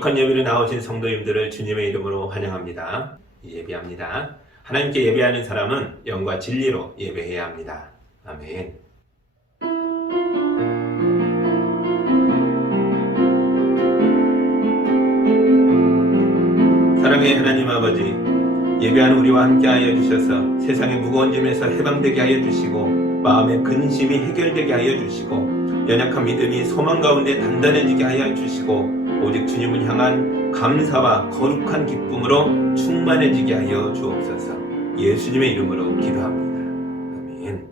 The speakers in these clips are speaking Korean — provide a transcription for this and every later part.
거룩한 예배를 나오신 성도님들을 주님의 이름으로 환영합니다. 예배합니다. 하나님께 예배하는 사람은 영과 진리로 예배해야 합니다. 아멘. 사랑의 하나님 아버지, 예배하는 우리와 함께하여 주셔서 세상의 무거운 짐에서 해방되게 하여 주시고 마음의 근심이 해결되게 하여 주시고 연약한 믿음이 소망 가운데 단단해지게 하여 주시고 오직 주님을 향한 감사와 거룩한 기쁨으로 충만해지게 하여 주옵소서. 예수님의 이름으로 기도합니다. 아멘.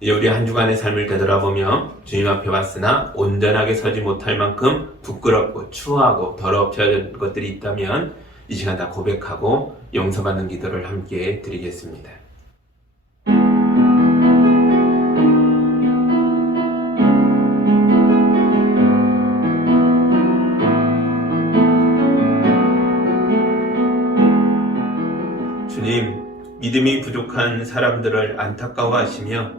이제 우리 한 주간의 삶을 되돌아보며 주님 앞에 왔으나 온전하게 서지 못할 만큼 부끄럽고 추하고 더럽혀진 것들이 있다면 이 시간 다 고백하고 용서받는 기도를 함께 드리겠습니다. 주님, 믿음이 부족한 사람들을 안타까워하시며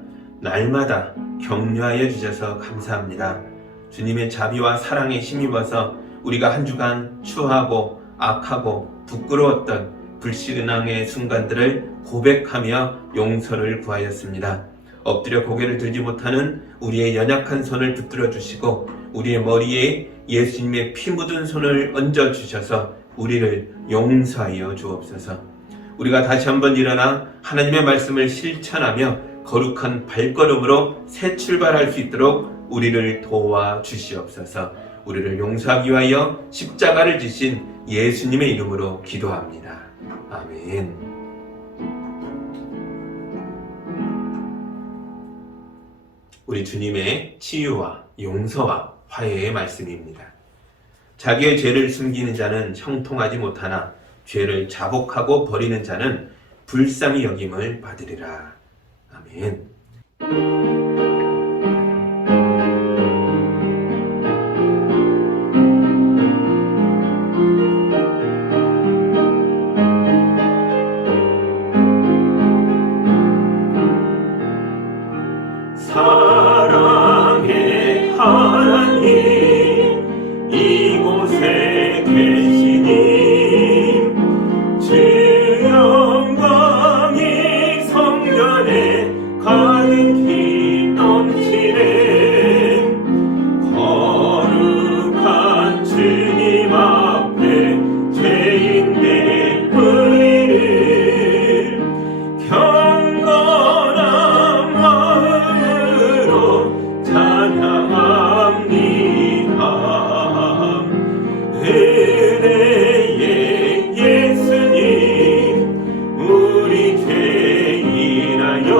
날마다 격려하여 주셔서 감사합니다. 주님의 자비와 사랑에 힘입어서 우리가 한 주간 추하고 악하고 부끄러웠던 불신앙의 순간들을 고백하며 용서를 구하였습니다. 엎드려 고개를 들지 못하는 우리의 연약한 손을 붙들어 주시고 우리의 머리에 예수님의 피 묻은 손을 얹어 주셔서 우리를 용서하여 주옵소서. 우리가 다시 한번 일어나 하나님의 말씀을 실천하며 거룩한 발걸음으로 새 출발할 수 있도록 우리를 도와 주시옵소서. 우리를 용서하기 위하여 십자가를 지신 예수님의 이름으로 기도합니다. 아멘. 우리 주님의 치유와 용서와 화해의 말씀입니다. 자기의 죄를 숨기는 자는 형통하지 못하나 죄를 자복하고 버리는 자는 불쌍히 여김을 받으리라. 아멘. 사랑의 하나님, 이곳에 계시니 주 영광이 성전에 가득히 넘치네. 거룩한 주님 앞에 죄인된 우리를 경건한 마음으로 찬양합니다. 은혜의 예수님, 우리 죄인하여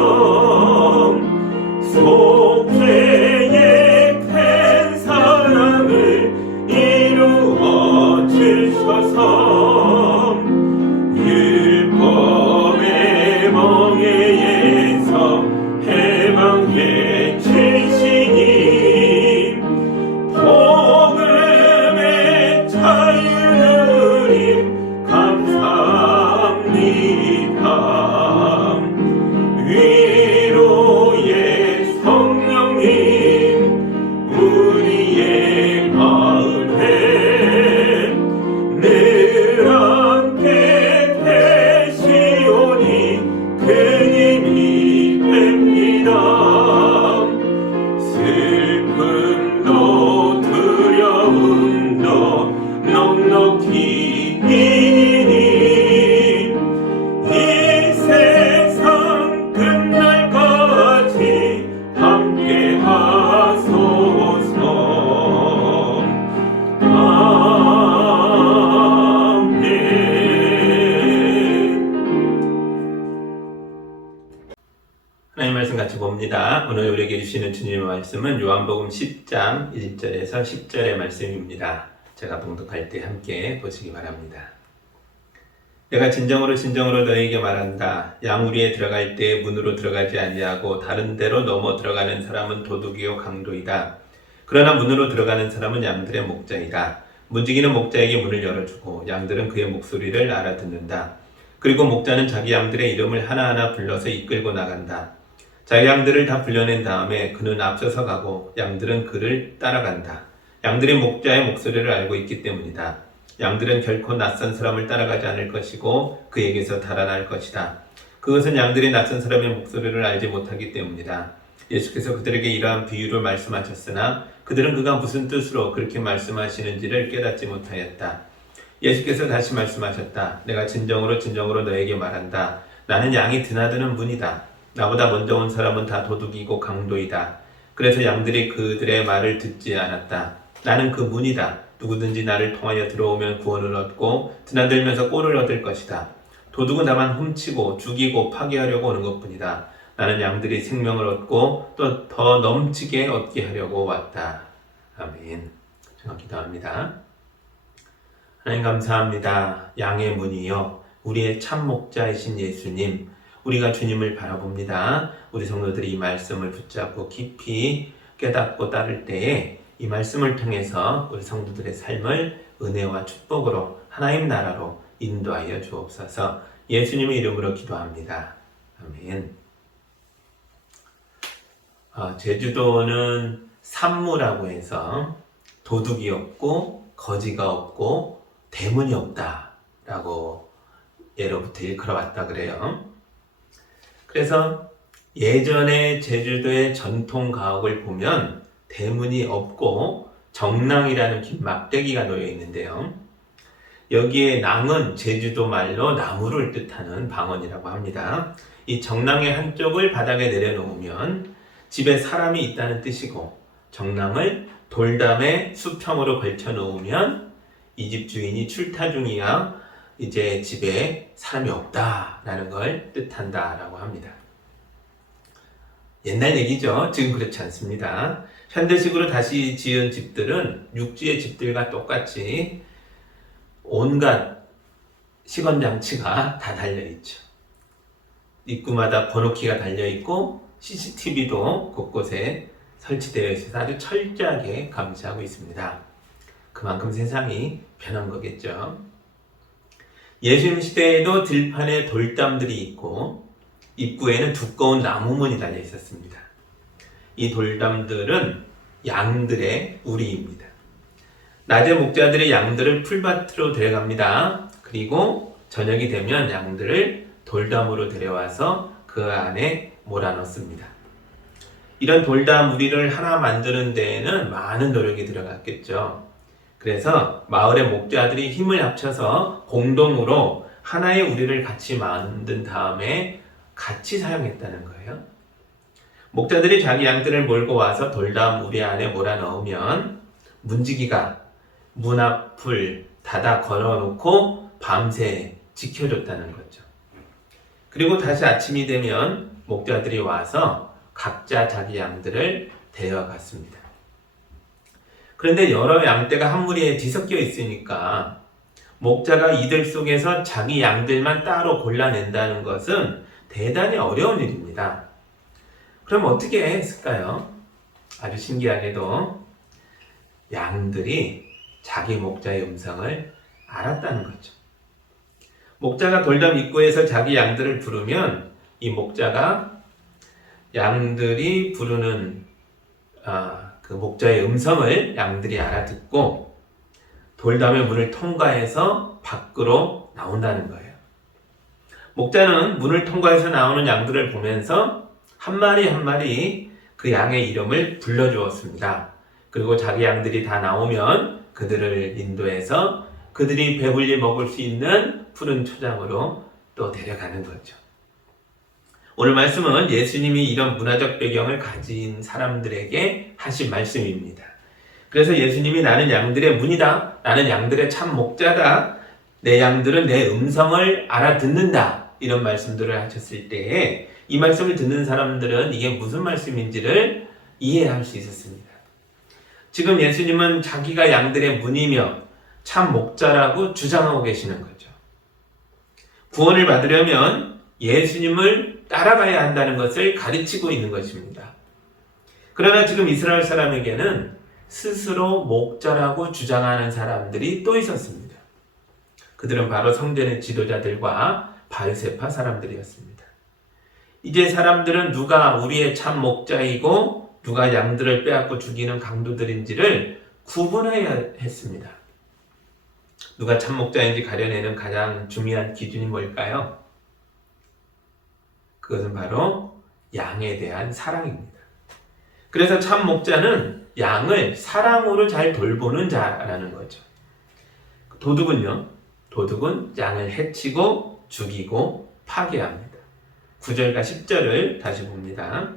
속죄의 큰 사랑을 이루어 주셔서 율법의 멍에에서 해방해 주시니 복음의 자유 누림 감사합니다. 위로의 성령님, 우리의 마음에 늘 함께 계시오니 그 힘이 됩니다. 슬픔도 두려움도 넉넉히 이기니 이 세상 끝날까지 함께 하소서. 아멘. 하나님 말씀 같이 봅니다. 오늘 우리에게 주시는 주님의 말씀은 요한복음 10장 1절에서 10절의 말씀입니다. 제가 봉독할 때 함께 보시기 바랍니다. 내가 진정으로 너희에게 말한다. 양우리에 들어갈 때 문으로 들어가지 아니하고 다른 데로 넘어 들어가는 사람은 도둑이요 강도이다. 그러나 문으로 들어가는 사람은 양들의 목자이다. 문지기는 목자에게 문을 열어주고 양들은 그의 목소리를 알아듣는다. 그리고 목자는 자기 양들의 이름을 하나하나 불러서 이끌고 나간다. 자기 양들을 다 불려낸 다음에 그는 앞서서 가고 양들은 그를 따라간다. 양들이 목자의 목소리를 알고 있기 때문이다. 양들은 결코 낯선 사람을 따라가지 않을 것이고 그에게서 달아날 것이다. 그것은 양들이 낯선 사람의 목소리를 알지 못하기 때문이다. 예수께서 그들에게 이러한 비유를 말씀하셨으나 그들은 그가 무슨 뜻으로 그렇게 말씀하시는지를 깨닫지 못하였다. 예수께서 다시 말씀하셨다. 내가 진정으로 진정으로 너에게 말한다. 나는 양이 드나드는 문이다. 나보다 먼저 온 사람은 다 도둑이고 강도이다. 그래서 양들이 그들의 말을 듣지 않았다. 나는 그 문이다. 누구든지 나를 통하여 들어오면 구원을 얻고 드나들면서 꼴을 얻을 것이다. 도둑은 다만 훔치고 죽이고 파괴하려고 오는 것뿐이다. 나는 양들이 생명을 얻고 또 더 넘치게 얻게 하려고 왔다. 아멘. 제가 기도합니다. 하나님 감사합니다. 양의 문이요, 우리의 참 목자이신 예수님, 우리가 주님을 바라봅니다. 우리 성도들이 이 말씀을 붙잡고 깊이 깨닫고 따를 때에 이 말씀을 통해서 우리 성도들의 삶을 은혜와 축복으로 하나님 나라로 인도하여 주옵소서. 예수님의 이름으로 기도합니다. 아멘. 제주도는 산무라고 해서 도둑이 없고 거지가 없고 대문이 없다라고 예로부터 일컬어왔다 그래요. 그래서 예전에 제주도의 전통 가옥을 보면 대문이 없고 정랑이라는 긴 막대기가 놓여 있는데요. 여기에 낭은 제주도 말로 나무를 뜻하는 방언이라고 합니다. 이 정랑의 한쪽을 바닥에 내려놓으면 집에 사람이 있다는 뜻이고, 정랑을 돌담에 수평으로 걸쳐 놓으면 이 집 주인이 출타 중이야 이제 집에 사람이 없다라는 걸 뜻한다라고 합니다. 옛날 얘기죠. 지금 그렇지 않습니다. 현대식으로 다시 지은 집들은 육지의 집들과 똑같이 온갖 시건장치가 다 달려있죠. 입구마다 번호키가 달려있고 CCTV도 곳곳에 설치되어 있어서 아주 철저하게 감시하고 있습니다. 그만큼 세상이 변한 거겠죠. 예수님 시대에도 들판에 돌담들이 있고 입구에는 두꺼운 나무문이 달려 있었습니다. 이 돌담들은 양들의 우리입니다. 낮에 목자들이 양들을 풀밭으로 데려갑니다. 그리고 저녁이 되면 양들을 돌담으로 데려와서 그 안에 몰아넣습니다. 이런 돌담 우리를 하나 만드는 데에는 많은 노력이 들어갔겠죠. 그래서 마을의 목자들이 힘을 합쳐서 공동으로 하나의 우리를 같이 만든 다음에 같이 사용했다는 거예요. 목자들이 자기 양들을 몰고 와서 돌담 우리 안에 몰아넣으면 문지기가 문 앞을 닫아 걸어놓고 밤새 지켜줬다는 거죠. 그리고 다시 아침이 되면 목자들이 와서 각자 자기 양들을 데려갔습니다. 그런데 여러 양떼가 한 무리에 뒤섞여 있으니까 목자가 이들 속에서 자기 양들만 따로 골라낸다는 것은 대단히 어려운 일입니다. 그럼 어떻게 했을까요? 아주 신기하게도 양들이 자기 목자의 음성을 알았다는 거죠. 목자가 돌담 입구에서 자기 양들을 부르면 이 목자가 양들이 부르는 그 목자의 음성을 양들이 알아듣고 돌담의 문을 통과해서 밖으로 나온다는 거예요. 목자는 문을 통과해서 나오는 양들을 보면서 한 마리 한 마리 그 양의 이름을 불러주었습니다. 그리고 자기 양들이 다 나오면 그들을 인도해서 그들이 배불리 먹을 수 있는 푸른 초장으로 또 데려가는 거죠. 오늘 말씀은 예수님이 이런 문화적 배경을 가진 사람들에게 하신 말씀입니다. 그래서 예수님이 나는 양들의 문이다. 나는 양들의 참 목자다. 내 양들은 내 음성을 알아듣는다. 이런 말씀들을 하셨을 때에 이 말씀을 듣는 사람들은 이게 무슨 말씀인지를 이해할 수 있었습니다. 지금 예수님은 자기가 양들의 문이며 참 목자라고 주장하고 계시는 거죠. 구원을 받으려면 예수님을 따라가야 한다는 것을 가르치고 있는 것입니다. 그러나 지금 이스라엘 사람에게는 스스로 목자라고 주장하는 사람들이 또 있었습니다. 그들은 바로 성전의 지도자들과 바리새파 사람들이었습니다. 이제 사람들은 누가 우리의 참 목자이고 누가 양들을 빼앗고 죽이는 강도들인지를 구분해야 했습니다. 누가 참 목자인지 가려내는 가장 중요한 기준이 뭘까요? 그것은 바로 양에 대한 사랑입니다. 그래서 참 목자는 양을 사랑으로 잘 돌보는 자라는 거죠. 도둑은요? 도둑은 양을 해치고 죽이고 파괴합니다. 9절과 10절을 다시 봅니다.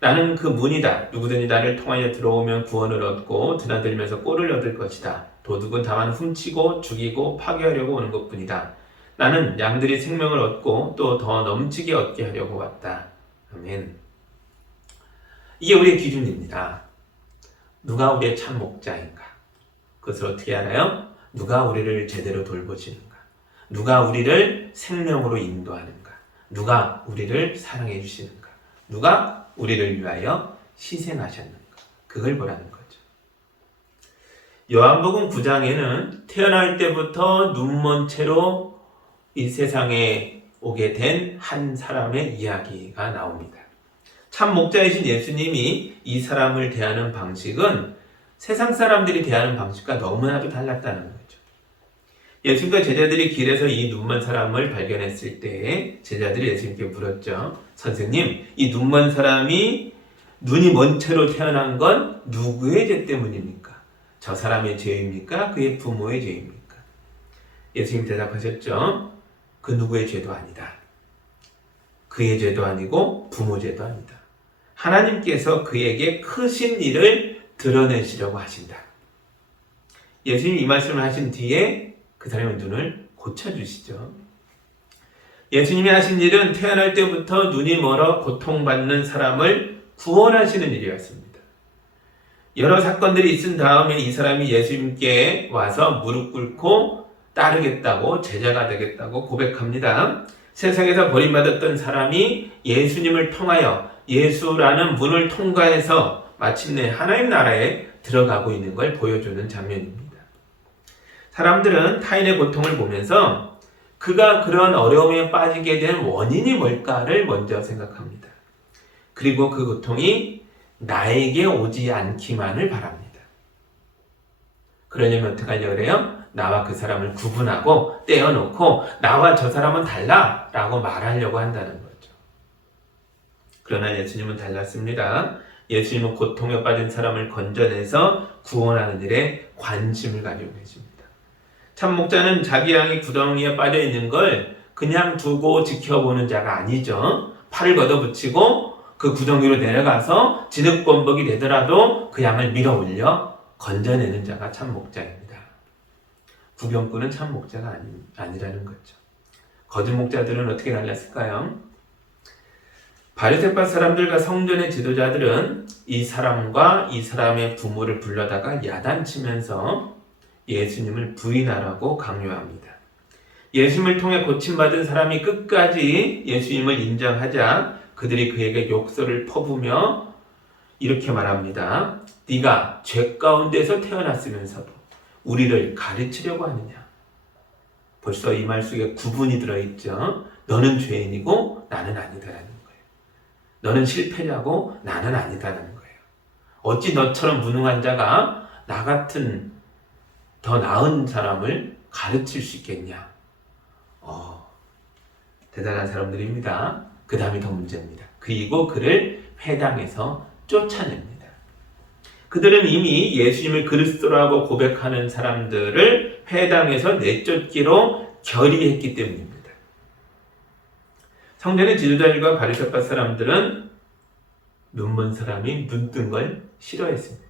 나는 그 문이다. 누구든지 나를 통하여 들어오면 구원을 얻고 드나들면서 꼴을 얻을 것이다. 도둑은 다만 훔치고 죽이고 파괴하려고 오는 것뿐이다. 나는 양들이 생명을 얻고 또 더 넘치게 얻게 하려고 왔다. 아멘. 이게 우리의 기준입니다. 누가 우리의 참 목자인가? 그것을 어떻게 알아요? 누가 우리를 제대로 돌보시는가? 누가 우리를 생명으로 인도하는가? 누가 우리를 사랑해 주시는가? 누가 우리를 위하여 희생하셨는가? 그걸 보라는 거죠. 요한복음 9장에는 태어날 때부터 눈먼 채로 이 세상에 오게 된 한 사람의 이야기가 나옵니다. 참 목자이신 예수님이 이 사람을 대하는 방식은 세상 사람들이 대하는 방식과 너무나도 달랐다는 거죠. 예수님과 제자들이 길에서 이 눈먼 사람을 발견했을 때 제자들이 예수님께 물었죠. 선생님, 이 눈먼 사람이 눈이 먼 채로 태어난 건 누구의 죄 때문입니까? 저 사람의 죄입니까? 그의 부모의 죄입니까? 예수님 대답하셨죠. 그 누구의 죄도 아니다. 그의 죄도 아니고 부모 죄도 아니다. 하나님께서 그에게 크신 일을 드러내시려고 하신다. 예수님이 이 말씀을 하신 뒤에 그 사람의 눈을 고쳐주시죠. 예수님이 하신 일은 태어날 때부터 눈이 멀어 고통받는 사람을 구원하시는 일이었습니다. 여러 사건들이 있은 다음에 이 사람이 예수님께 와서 무릎 꿇고 따르겠다고, 제자가 되겠다고 고백합니다. 세상에서 버림받았던 사람이 예수님을 통하여 예수라는 문을 통과해서 마침내 하나님 나라에 들어가고 있는 걸 보여주는 장면입니다. 사람들은 타인의 고통을 보면서 그가 그런 어려움에 빠지게 된 원인이 뭘까를 먼저 생각합니다. 그리고 그 고통이 나에게 오지 않기만을 바랍니다. 그러려면 어떻게 하려고 그래요? 나와 그 사람을 구분하고 떼어놓고 나와 저 사람은 달라 라고 말하려고 한다는 거죠. 그러나 예수님은 달랐습니다. 예수님은 고통에 빠진 사람을 건져내서 구원하는 일에 관심을 가지고 계십니다. 참 목자는 자기 양이 구덩이에 빠져 있는 걸 그냥 두고 지켜보는 자가 아니죠. 팔을 걷어붙이고 그 구덩이로 내려가서 진흙범벅이 되더라도 그 양을 밀어 올려 건져내는 자가 참 목자입니다. 구경꾼은 참 목자가 아니라는 거죠. 거짓 목자들은 어떻게 달랐을까요? 바리새파 사람들과 성전의 지도자들은 이 사람과 이 사람의 부모를 불러다가 야단치면서 예수님을 부인하라고 강요합니다. 예수님을 통해 고침받은 사람이 끝까지 예수님을 인정하자 그들이 그에게 욕설을 퍼부며 이렇게 말합니다. 네가 죄 가운데서 태어났으면서도 우리를 가르치려고 하느냐. 벌써 이 말 속에 구분이 들어있죠. 너는 죄인이고 나는 아니다라는 거예요. 너는 실패자고 나는 아니다라는 거예요. 어찌 너처럼 무능한 자가 나 같은 더 나은 사람을 가르칠 수 있겠냐. 대단한 사람들입니다. 그 다음이 더 문제입니다. 그리고 그를 회당에서 쫓아냅니다. 그들은 이미 예수님을 그리스도라고 고백하는 사람들을 회당에서 내쫓기로 결의했기 때문입니다. 성전의 지도자들과 바리새파 사람들은 눈먼 사람이 눈 뜬 걸 싫어했습니다.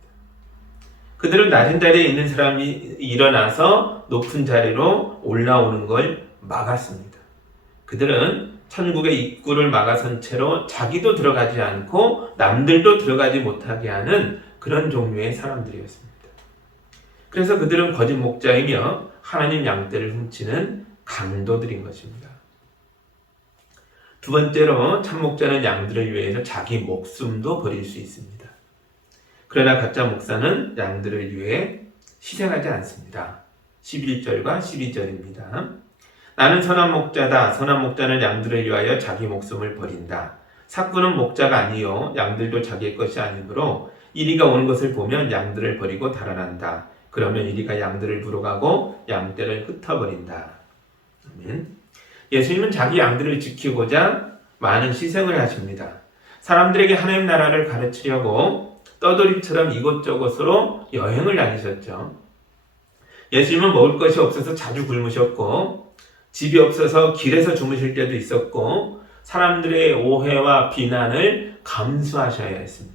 그들은 낮은 자리에 있는 사람이 일어나서 높은 자리로 올라오는 걸 막았습니다. 그들은 천국의 입구를 막아선 채로 자기도 들어가지 않고 남들도 들어가지 못하게 하는 그런 종류의 사람들이었습니다. 그래서 그들은 거짓 목자이며 하나님 양떼를 훔치는 강도들인 것입니다. 두 번째로 참 목자는 양들을 위해서 자기 목숨도 버릴 수 있습니다. 그러나 가짜 목사는 양들을 위해 희생하지 않습니다. 11절과 12절입니다. 나는 선한 목자다. 선한 목자는 양들을 위하여 자기 목숨을 버린다. 삭구는 목자가 아니요 양들도 자기의 것이 아니므로 이리가 오는 것을 보면 양들을 버리고 달아난다. 그러면 이리가 양들을 부러가고 양떼를 흩어버린다. 아멘. 예수님은 자기 양들을 지키고자 많은 희생을 하십니다. 사람들에게 하나님 나라를 가르치려고 떠돌이처럼 이곳저곳으로 여행을 다니셨죠. 예수님은 먹을 것이 없어서 자주 굶으셨고, 집이 없어서 길에서 주무실 때도 있었고, 사람들의 오해와 비난을 감수하셔야 했습니다.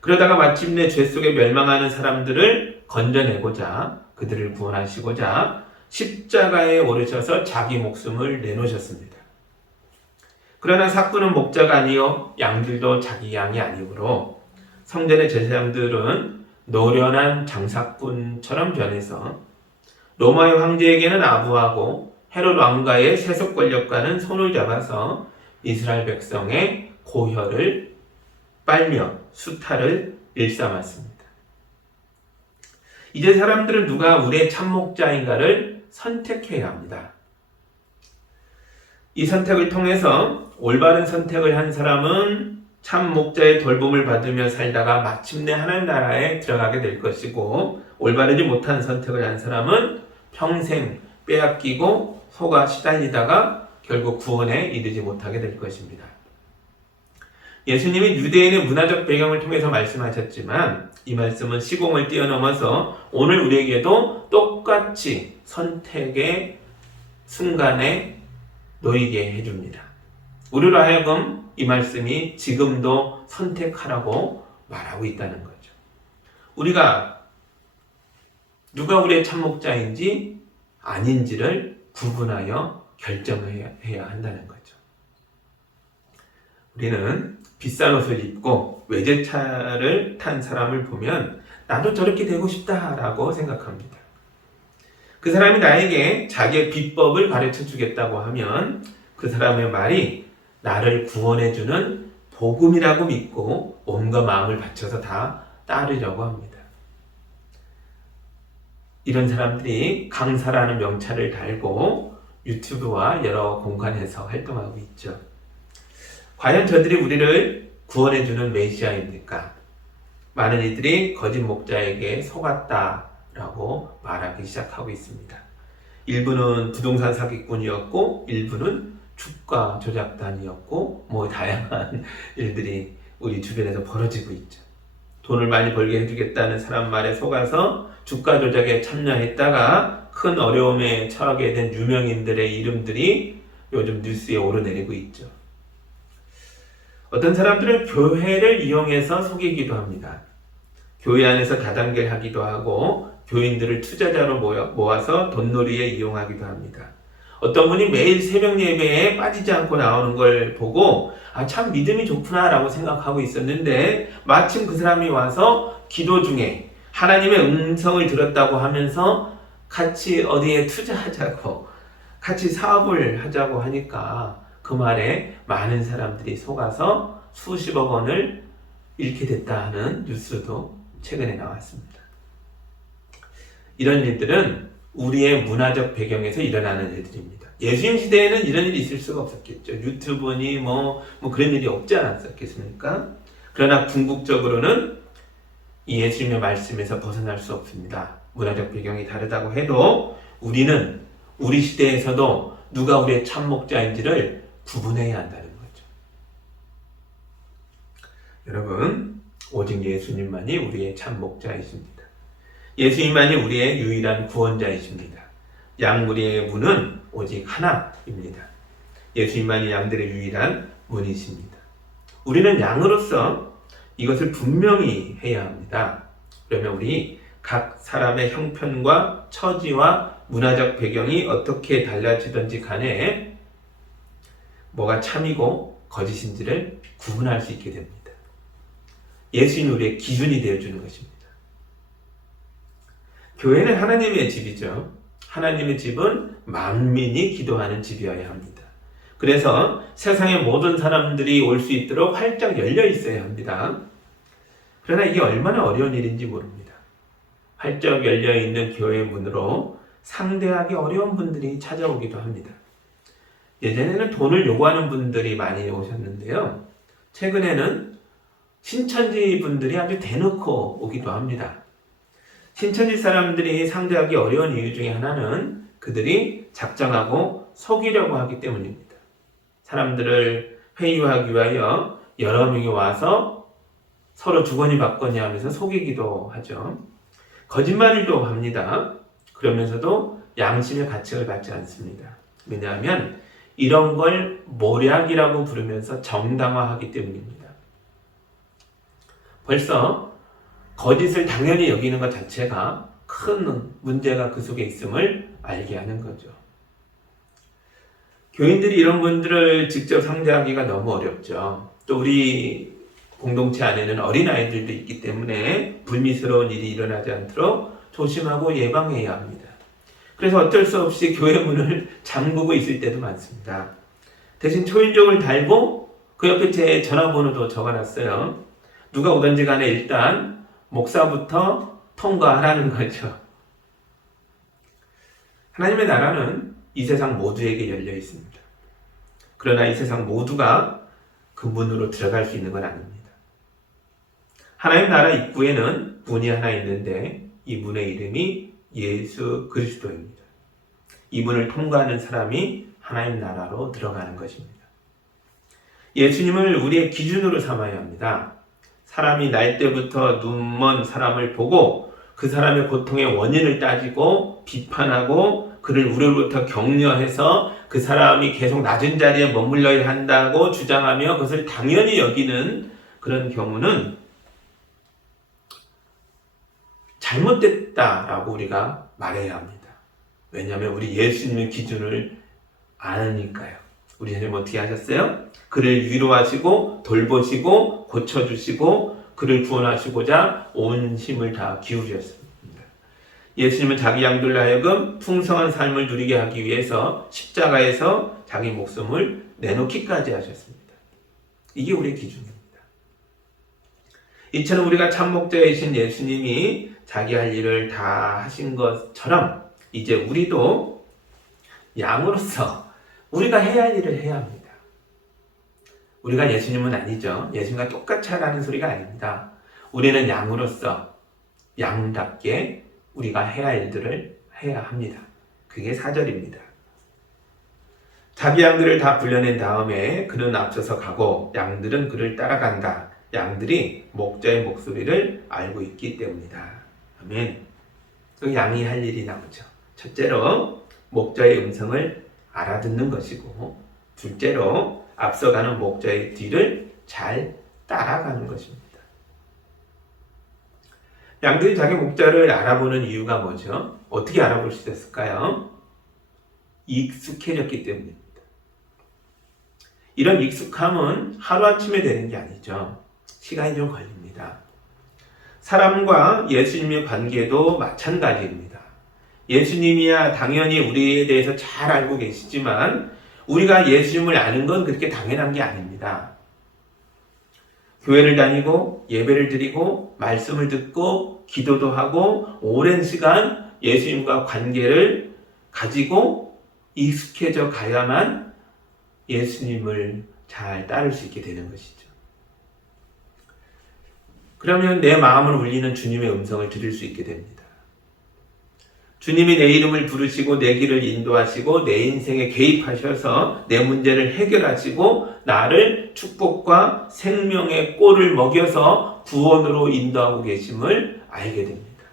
그러다가 마침내 죄 속에 멸망하는 사람들을 건져내고자, 그들을 구원하시고자 십자가에 오르셔서 자기 목숨을 내놓으셨습니다. 그러나 사꾼은 목자가 아니요 양들도 자기 양이 아니므로 성전의 제사장들은 노련한 장사꾼처럼 변해서 로마의 황제에게는 아부하고 헤롯 왕가의 세속 권력과는 손을 잡아서 이스라엘 백성의 고혈을 빨며 수탈을 일삼았습니다. 이제 사람들은 누가 우리의 참목자인가를 선택해야 합니다. 이 선택을 통해서 올바른 선택을 한 사람은 참 목자의 돌봄을 받으며 살다가 마침내 하나님 나라에 들어가게 될 것이고, 올바르지 못한 선택을 한 사람은 평생 빼앗기고 속아 시달리다가 결국 구원에 이르지 못하게 될 것입니다. 예수님이 유대인의 문화적 배경을 통해서 말씀하셨지만 이 말씀은 시공을 뛰어넘어서 오늘 우리에게도 똑같이 선택의 순간에 놓이게 해줍니다. 우리로 하여금 이 말씀이 지금도 선택하라고 말하고 있다는 거죠. 우리가 누가 우리의 참목자인지 아닌지를 구분하여 결정해야 한다는 거죠. 우리는 비싼 옷을 입고 외제차를 탄 사람을 보면 나도 저렇게 되고 싶다라고 생각합니다. 그 사람이 나에게 자기의 비법을 가르쳐 주겠다고 하면 그 사람의 말이 나를 구원해주는 복음이라고 믿고 몸과 마음을 바쳐서 다 따르려고 합니다. 이런 사람들이 강사라는 명찰을 달고 유튜브와 여러 공간에서 활동하고 있죠. 과연 저들이 우리를 구원해주는 메시아입니까? 많은 이들이 거짓 목자에게 속았다라고 말하기 시작하고 있습니다. 일부는 부동산 사기꾼이었고, 일부는 주가 조작단이었고, 다양한 일들이 우리 주변에서 벌어지고 있죠. 돈을 많이 벌게 해주겠다는 사람 말에 속아서 주가 조작에 참여했다가 큰 어려움에 처하게 된 유명인들의 이름들이 요즘 뉴스에 오르내리고 있죠. 어떤 사람들은 교회를 이용해서 속이기도 합니다. 교회 안에서 다단계를 하기도 하고 교인들을 투자자로 모아서 돈놀이에 이용하기도 합니다. 어떤 분이 매일 새벽 예배에 빠지지 않고 나오는 걸 보고 참 믿음이 좋구나 라고 생각하고 있었는데, 마침 그 사람이 와서 기도 중에 하나님의 음성을 들었다고 하면서 같이 어디에 투자하자고, 같이 사업을 하자고 하니까 그 말에 많은 사람들이 속아서 수십억 원을 잃게 됐다 하는 뉴스도 최근에 나왔습니다. 이런 일들은 우리의 문화적 배경에서 일어나는 일들입니다. 예수님 시대에는 이런 일이 있을 수가 없었겠죠. 유튜브니 그런 일이 없지 않았었겠습니까? 그러나 궁극적으로는 이 예수님의 말씀에서 벗어날 수 없습니다. 문화적 배경이 다르다고 해도 우리는 우리 시대에서도 누가 우리의 참목자인지를 구분해야 한다는 거죠. 여러분, 오직 예수님만이 우리의 참목자이십니다. 예수님만이 우리의 유일한 구원자이십니다. 양무리의 문은 오직 하나입니다. 예수님만이 양들의 유일한 문이십니다. 우리는 양으로서 이것을 분명히 해야 합니다. 그러면 우리 각 사람의 형편과 처지와 문화적 배경이 어떻게 달라지든지 간에 뭐가 참이고 거짓인지를 구분할 수 있게 됩니다. 예수님이 우리의 기준이 되어주는 것입니다. 교회는 하나님의 집이죠. 하나님의 집은 만민이 기도하는 집이어야 합니다. 그래서 세상의 모든 사람들이 올 수 있도록 활짝 열려 있어야 합니다. 그러나 이게 얼마나 어려운 일인지 모릅니다. 활짝 열려 있는 교회 문으로 상대하기 어려운 분들이 찾아오기도 합니다. 예전에는 돈을 요구하는 분들이 많이 오셨는데요. 최근에는 신천지 분들이 아주 대놓고 오기도 합니다. 신천지 사람들이 상대하기 어려운 이유 중에 하나는 그들이 작정하고 속이려고 하기 때문입니다. 사람들을 회유하기 위하여 여러 명이 와서 서로 주거니 받거니 하면서 속이기도 하죠. 거짓말도 합니다. 그러면서도 양심의 가책을 받지 않습니다. 왜냐하면 이런 걸 모략이라고 부르면서 정당화하기 때문입니다. 벌써 거짓을 당연히 여기는 것 자체가 큰 문제가 그 속에 있음을 알게 하는 거죠. 교인들이 이런 분들을 직접 상대하기가 너무 어렵죠. 또 우리 공동체 안에는 어린아이들도 있기 때문에 불미스러운 일이 일어나지 않도록 조심하고 예방해야 합니다. 그래서 어쩔 수 없이 교회 문을 잠그고 있을 때도 많습니다. 대신 초인종을 달고 그 옆에 제 전화번호도 적어놨어요. 누가 오든지 간에 일단 목사부터 통과하라는 거죠. 하나님의 나라는 이 세상 모두에게 열려 있습니다. 그러나 이 세상 모두가 그 문으로 들어갈 수 있는 건 아닙니다. 하나님 나라 입구에는 문이 하나 있는데 이 문의 이름이 예수 그리스도입니다. 이 문을 통과하는 사람이 하나님 나라로 들어가는 것입니다. 예수님을 우리의 기준으로 삼아야 합니다. 사람이 날 때부터 눈먼 사람을 보고 그 사람의 고통의 원인을 따지고 비판하고 그를 우리로부터 격려해서 그 사람이 계속 낮은 자리에 머물러야 한다고 주장하며 그것을 당연히 여기는 그런 경우는 잘못됐다라고 우리가 말해야 합니다. 왜냐하면 우리 예수님의 기준을 아니까요. 우리 예수님 어떻게 하셨어요? 그를 위로하시고 돌보시고 고쳐주시고 그를 구원하시고자 온 힘을 다 기울이셨습니다. 예수님은 자기 양들로 하여금 풍성한 삶을 누리게 하기 위해서 십자가에서 자기 목숨을 내놓기까지 하셨습니다. 이게 우리의 기준입니다. 이처럼 우리가 참목자이신 예수님이 자기 할 일을 다 하신 것처럼 이제 우리도 양으로서 우리가 해야 할 일을 해야 합니다. 우리가 예수님은 아니죠. 예수님과 똑같이 하라는 소리가 아닙니다. 우리는 양으로서 양답게 우리가 해야 할 일들을 해야 합니다. 그게 4절입니다. 자기 양들을 다 불러낸 다음에 그는 앞서서 가고 양들은 그를 따라간다. 양들이 목자의 목소리를 알고 있기 때문이다. 아멘. 그 양이 할 일이 나오죠. 첫째로 목자의 음성을 알아듣는 것이고 둘째로 앞서가는 목자의 뒤를 잘 따라가는 것입니다. 양들이 자기 목자를 알아보는 이유가 뭐죠? 어떻게 알아볼 수 있었을까요? 익숙해졌기 때문입니다. 이런 익숙함은 하루아침에 되는 게 아니죠. 시간이 좀 걸립니다. 사람과 예수님의 관계도 마찬가지입니다. 예수님이야 당연히 우리에 대해서 잘 알고 계시지만 우리가 예수님을 아는 건 그렇게 당연한 게 아닙니다. 교회를 다니고 예배를 드리고 말씀을 듣고 기도도 하고 오랜 시간 예수님과 관계를 가지고 익숙해져 가야만 예수님을 잘 따를 수 있게 되는 것이죠. 그러면 내 마음을 울리는 주님의 음성을 들을 수 있게 됩니다. 주님이 내 이름을 부르시고 내 길을 인도하시고 내 인생에 개입하셔서 내 문제를 해결하시고 나를 축복과 생명의 꼴을 먹여서 구원으로 인도하고 계심을 알게 됩니다.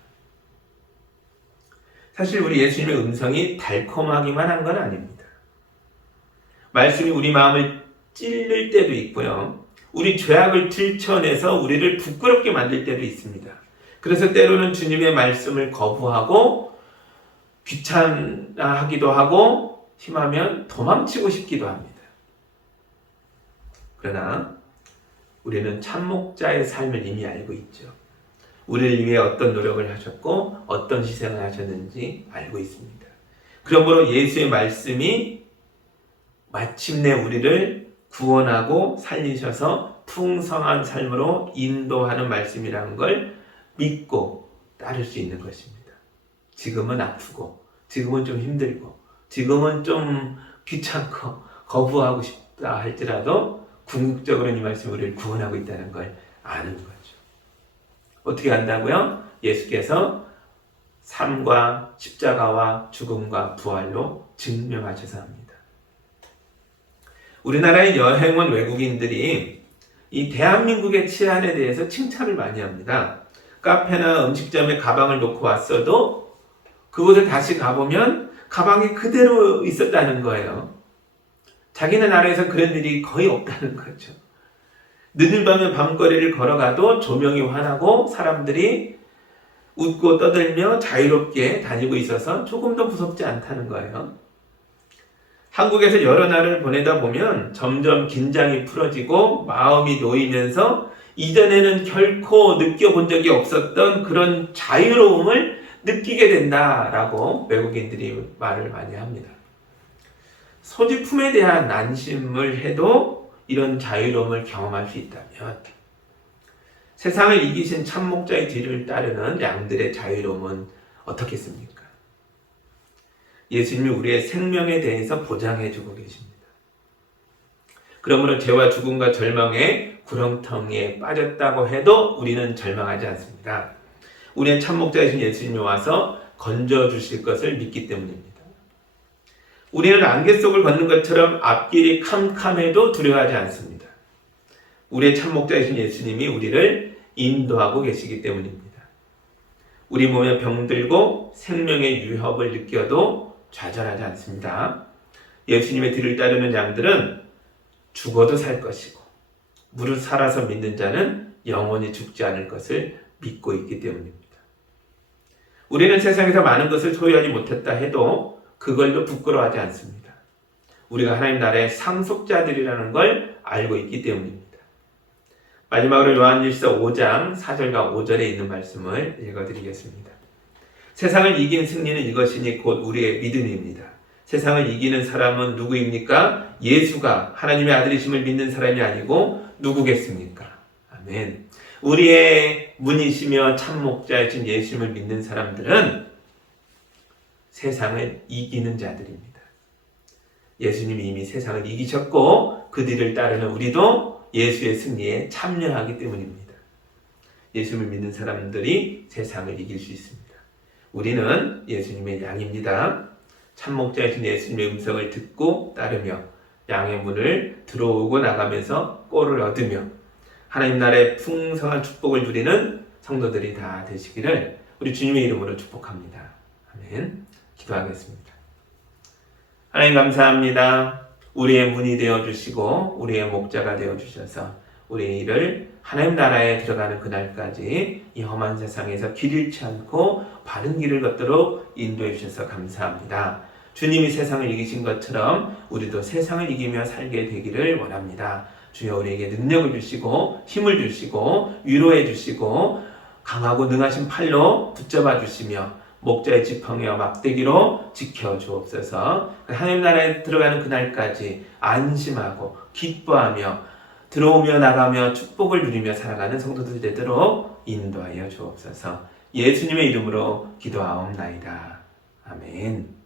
사실 우리 예수님의 음성이 달콤하기만 한 건 아닙니다. 말씀이 우리 마음을 찔릴 때도 있고요. 우리 죄악을 들춰내서 우리를 부끄럽게 만들 때도 있습니다. 그래서 때로는 주님의 말씀을 거부하고 귀찮아하기도 하고 심하면 도망치고 싶기도 합니다. 그러나 우리는 참목자의 삶을 이미 알고 있죠. 우리를 위해 어떤 노력을 하셨고 어떤 희생을 하셨는지 알고 있습니다. 그러므로 예수의 말씀이 마침내 우리를 구원하고 살리셔서 풍성한 삶으로 인도하는 말씀이라는 걸 믿고 따를 수 있는 것입니다. 지금은 아프고 지금은 좀 힘들고 지금은 좀 귀찮고 거부하고 싶다 할지라도 궁극적으로 이 말씀이 우리를 구원하고 있다는 걸 아는 거죠. 어떻게 안다고요? 예수께서 삶과 십자가와 죽음과 부활로 증명하셔서 합니다. 우리나라에 여행 온 외국인들이 이 대한민국의 치안에 대해서 칭찬을 많이 합니다. 카페나 음식점에 가방을 놓고 왔어도 그곳에 다시 가보면 가방이 그대로 있었다는 거예요. 자기네 나라에서 그런 일이 거의 없다는 거죠. 늦은 밤에 밤거리를 걸어가도 조명이 환하고 사람들이 웃고 떠들며 자유롭게 다니고 있어서 조금 더 무섭지 않다는 거예요. 한국에서 여러 날을 보내다 보면 점점 긴장이 풀어지고 마음이 놓이면서 이전에는 결코 느껴본 적이 없었던 그런 자유로움을 느끼게 된다라고 외국인들이 말을 많이 합니다. 소지품에 대한 안심을 해도 이런 자유로움을 경험할 수 있다면 세상을 이기신 참목자의 뒤를 따르는 양들의 자유로움은 어떻겠습니까? 예수님이 우리의 생명에 대해서 보장해주고 계십니다. 그러므로 죄와 죽음과 절망의 구렁텅이에 빠졌다고 해도 우리는 절망하지 않습니다. 우리의 참목자이신 예수님이 와서 건져주실 것을 믿기 때문입니다. 우리는 안개 속을 걷는 것처럼 앞길이 캄캄해도 두려워하지 않습니다. 우리의 참목자이신 예수님이 우리를 인도하고 계시기 때문입니다. 우리 몸에 병들고 생명의 위협을 느껴도 좌절하지 않습니다. 예수님의 뒤를 따르는 양들은 죽어도 살 것이고 무릇 살아서 믿는 자는 영원히 죽지 않을 것을 믿고 있기 때문입니다. 우리는 세상에서 많은 것을 소유하지 못했다 해도 그걸로 부끄러워하지 않습니다. 우리가 하나님 나라의 상속자들이라는 걸 알고 있기 때문입니다. 마지막으로 요한일서 5장 4절과 5절에 있는 말씀을 읽어드리겠습니다. 세상을 이긴 승리는 이것이니 곧 우리의 믿음입니다. 세상을 이기는 사람은 누구입니까? 예수가 하나님의 아들이심을 믿는 사람이 아니고 누구겠습니까? 아멘. 우리의 문이시며 참목자이신 예수님을 믿는 사람들은 세상을 이기는 자들입니다. 예수님이 이미 세상을 이기셨고 그 뒤를 따르는 우리도 예수의 승리에 참여하기 때문입니다. 예수님을 믿는 사람들이 세상을 이길 수 있습니다. 우리는 예수님의 양입니다. 참목자이신 예수님의 음성을 듣고 따르며 양의 문을 들어오고 나가면서 꼴을 얻으며 하나님 나라의 풍성한 축복을 누리는 성도들이 다 되시기를 우리 주님의 이름으로 축복합니다. 아멘. 기도하겠습니다. 하나님 감사합니다. 우리의 문이 되어주시고 우리의 목자가 되어주셔서 우리의 일을 하나님 나라에 들어가는 그날까지 이 험한 세상에서 길 잃지 않고 바른 길을 걷도록 인도해 주셔서 감사합니다. 주님이 세상을 이기신 것처럼 우리도 세상을 이기며 살게 되기를 원합니다. 주여 우리에게 능력을 주시고 힘을 주시고 위로해 주시고 강하고 능하신 팔로 붙잡아 주시며 목자의 지팡이와 막대기로 지켜주옵소서. 하나님 나라에 들어가는 그날까지 안심하고 기뻐하며 들어오며 나가며 축복을 누리며 살아가는 성도들이 되도록 인도하여 주옵소서. 예수님의 이름으로 기도하옵나이다. 아멘.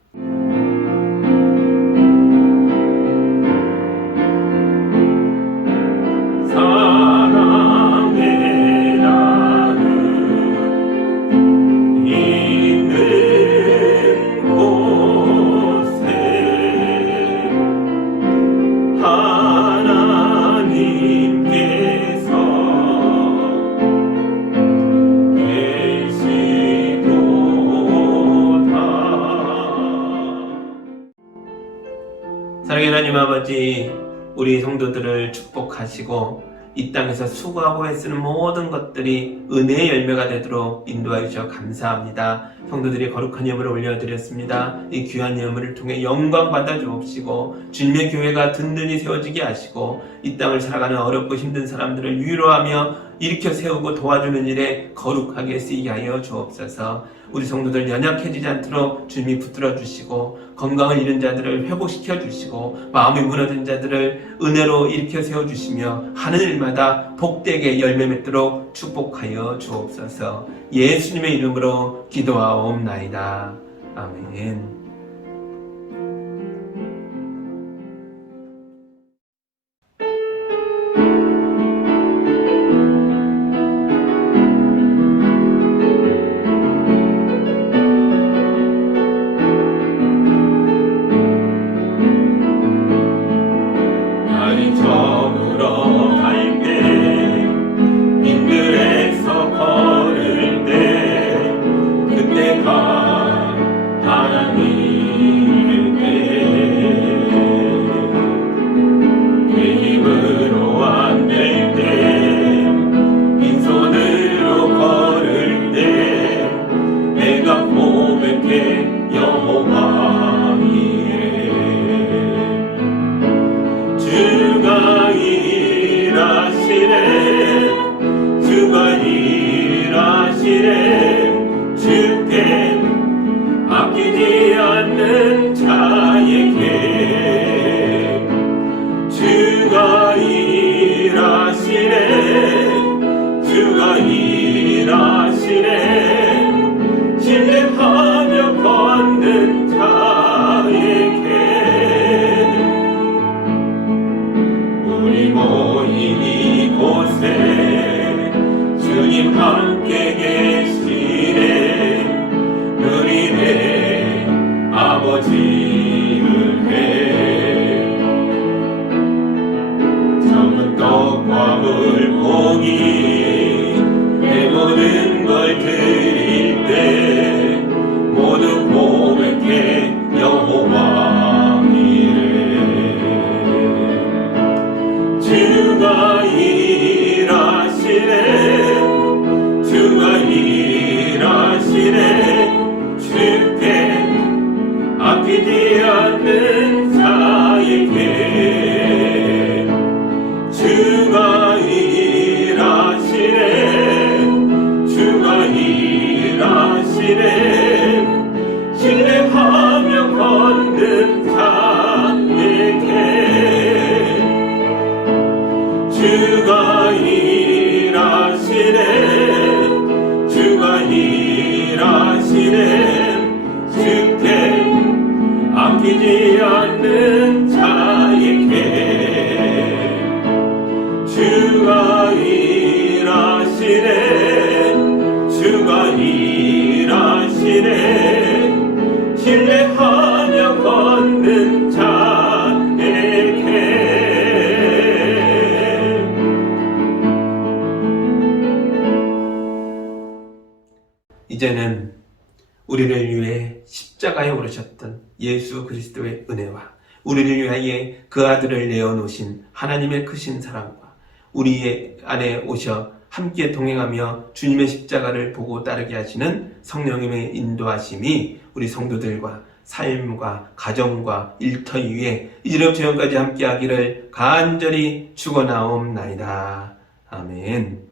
사랑의 하나님 아버지, 우리 성도들을 축복하시고 이 땅에서 수고하고 애쓰는 모든 것들이 은혜의 열매가 되도록 인도하여 주셔서 감사합니다. 성도들이 거룩한 예물을 올려드렸습니다. 이 귀한 예물을 통해 영광 받아 주옵시고 주님의 교회가 든든히 세워지게 하시고 이 땅을 살아가는 어렵고 힘든 사람들을 위로하며 일으켜 세우고 도와주는 일에 거룩하게 쓰이게 하여 주옵소서. 우리 성도들 연약해지지 않도록 주님이 붙들어 주시고 건강을 잃은 자들을 회복시켜 주시고 마음이 무너진 자들을 은혜로 일으켜 세워 주시며 하는 일마다 복되게 열매 맺도록 축복하여 주옵소서. 예수님의 이름으로 기도하옵나이다. 아멘. 점으로 갈 때 빙글에서 걸을 때 그때가 하나님의 내 힘으로 안 될 때 빈손으로 걸을 때 내가 고백해 여호와 이래 주가 일하시네 주가 일하시네 주께 아끼지 않는 자에게 주가 일하시네 주가 일하시네 신뢰하며 걷는 자에게 우리 모인 이곳에 주님 함께 계시네 누리네 아버지 은혜 적은 떡과 물고기 내 모든 걸 드릴 때 모두 고백해 여호와 이래 주가 일하시네 주가 일하시네 주께 아끼지 않는 자에게 주가 일하시네 주가 일하시네 신뢰하며 걷는 자에게 주가 일하시네 주가 일하시네 주께 아끼지 않는 자에게 주가 일하시네 주가 일하시네 신뢰하며 걷는 자에게 이제는 우리를 위해 십자가에 오르셨던 예수 그리스도의 은혜와 우리를 위하여 그 아들을 내어놓으신 하나님의 크신 사랑과 우리 안에 오셔 함께 동행하며 주님의 십자가를 보고 따르게 하시는 성령님의 인도하심이 우리 성도들과 삶과 가정과 일터 위에 이제로부터 영원까지 함께 하기를 간절히 축원하옵나이다. 아멘.